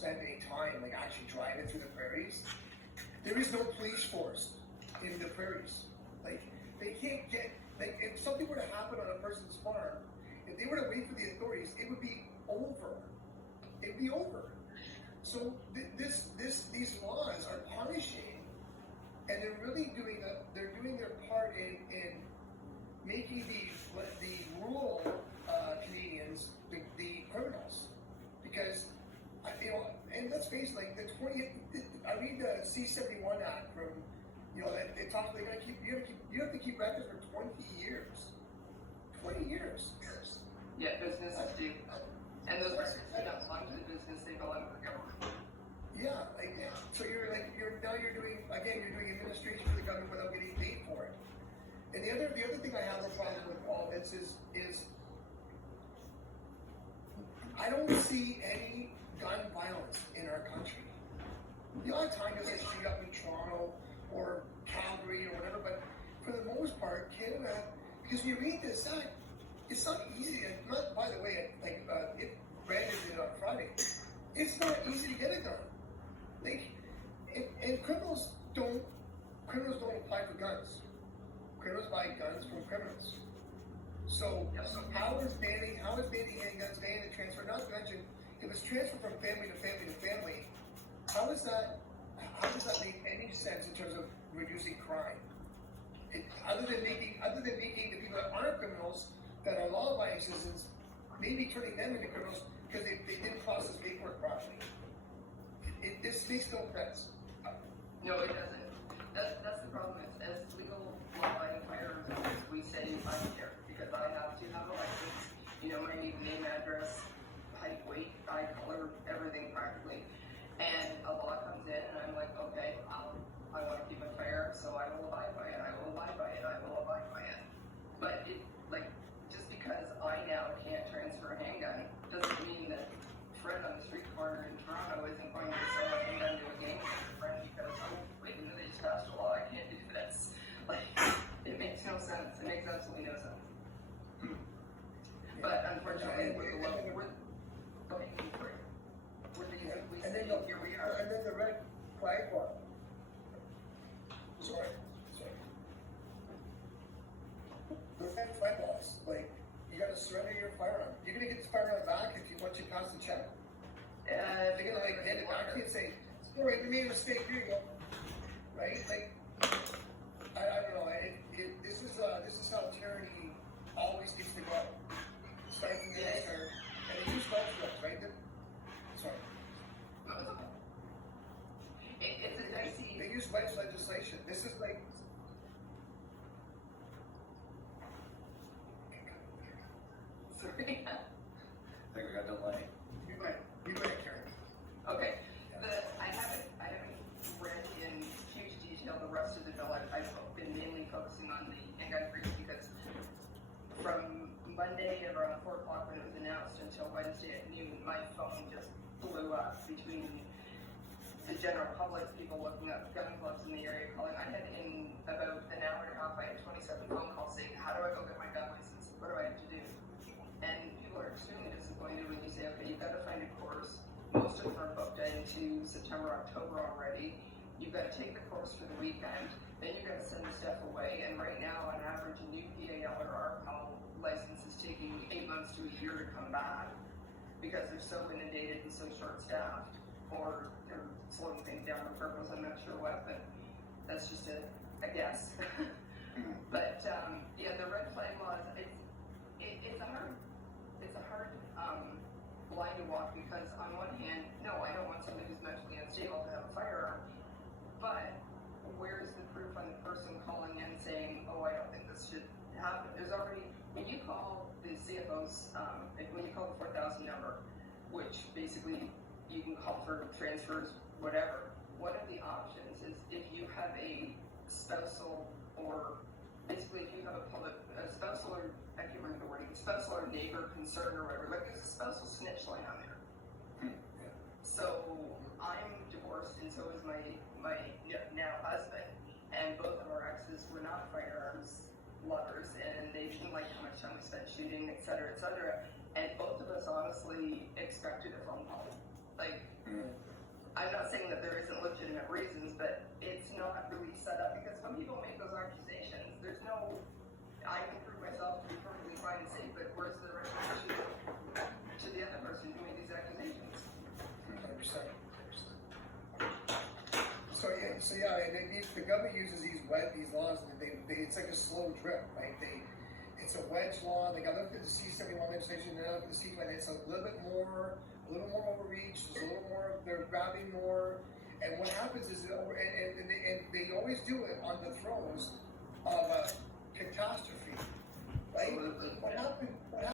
spent any time like actually driving through the prairies. There is no police force in the prairies. Like they can't get like if something were to happen on a person's farm, if they were to wait for the authorities, it would be over. It'd be over. So these laws are punishing, and they're really doing their part in making the rural Canadians the criminals, because and let's face it, like I read the C-71 Act from that it talks you have to keep records for 20 years. 20 years. Yeah, businesses do. And those records do not belong to the business, they belong to the government. Yeah, so you're doing administration for the government without getting paid for it. And the other thing I have a problem with all this is I don't see any gun violence in our country. The odd time does get shoot up in Toronto or Calgary or whatever, but for the most part, Canada, because you read this act, it's not easy. Not, by the way, if Brandon did it on Friday, it's not easy to get a gun. And criminals don't apply for guns. Criminals buy guns from criminals. So how is banning handguns, banning the transfer? Not to mention, if it's transferred from family to family to family, how does that make any sense in terms of reducing crime? Other than making the people that aren't criminals, that are law-abiding citizens, maybe turning them into criminals because they didn't process paperwork properly. This makes no sense. No, it doesn't. That's the problem. As legal law-abiding firearms owners, we say I don't care because I have to have a license. My name, address, height, weight, eye color, everything practically. And a law comes in, and I'm like, okay, I want to keep a firearm, so I will abide by it. I will abide by it. I will abide by it. But just because I now can't transfer a handgun doesn't mean that Fred on the street corner in Toronto isn't going to sell a handgun to a gang friend because wait a minute, they just passed a law. I can't do this. It makes no sense. It makes absolutely no sense. But unfortunately, we're here we are. And then the red flag law. Sorry. The red flag laws, you got to surrender your firearm. You're gonna get the firearm back once you pass the check. They're gonna hand it back to you and say, "Sorry, we made a mistake. Here you go." Right? I don't know. This is how tyranny always gets to go. Starting from the center, and they use golf clubs, right? Sorry. It's a dicey. They use legislation. This is like. Sorry. I think we got delay. You go ahead, Karen. Okay. I haven't read in huge detail the rest of the bill. I've been mainly focusing on the handgun freeze because from Monday around 4 o'clock when it was announced until Wednesday at noon, my phone just blew up between the general public, people looking up gun clubs in the area calling. I had in about an hour and a half, I had 27 phone calls saying, how do I go get my gun license? What do I have to do? And people are extremely disappointed when you say, okay, you've got to find a course. Most of them are booked into September, October already. You've got to take the course for the weekend. Then you've got to send the stuff away. And right now, on average, a new PAL or RPAL license is taking 8 months to a year to come back because they're so inundated and so short-staffed, or they're slowing things down on purpose. I'm not sure what, but that's just a guess. But the red flag laws, it's a hard line to walk because on one hand, no, I don't want somebody who's mentally unstable to have a firearm, but where's the proof on the person calling in saying, oh, I don't think this should happen? There's already, when you call the CFO's, when you call the 4,000 number, which basically you can call for transfers, whatever, one of the options is if you have a spousal or basically if you have a spousal or, I can't remember the wording, spousal or neighbor concern or whatever, there's a spousal snitch line on there. So I'm divorced and so is my now husband, and both of our exes were not firearms lovers and they didn't like how much time we spent shooting, et cetera, and both of us honestly expected a phone call. I'm not saying that there isn't legitimate reasons, but it's not really set up because when people make those accusations, there's no, I can prove myself to be perfectly fine and safe, but where's the restitution to the other person who made these accusations? 100%. So yeah, and the government uses these laws, and it's like a slow drip, right? It's a wedge law. They got looked at the C-71 legislation, they looked at the C-1, it's a little bit more overreach. There's a little more. They're grabbing more, and what happens is, and they always do it on the throes of a catastrophe, right? What happened?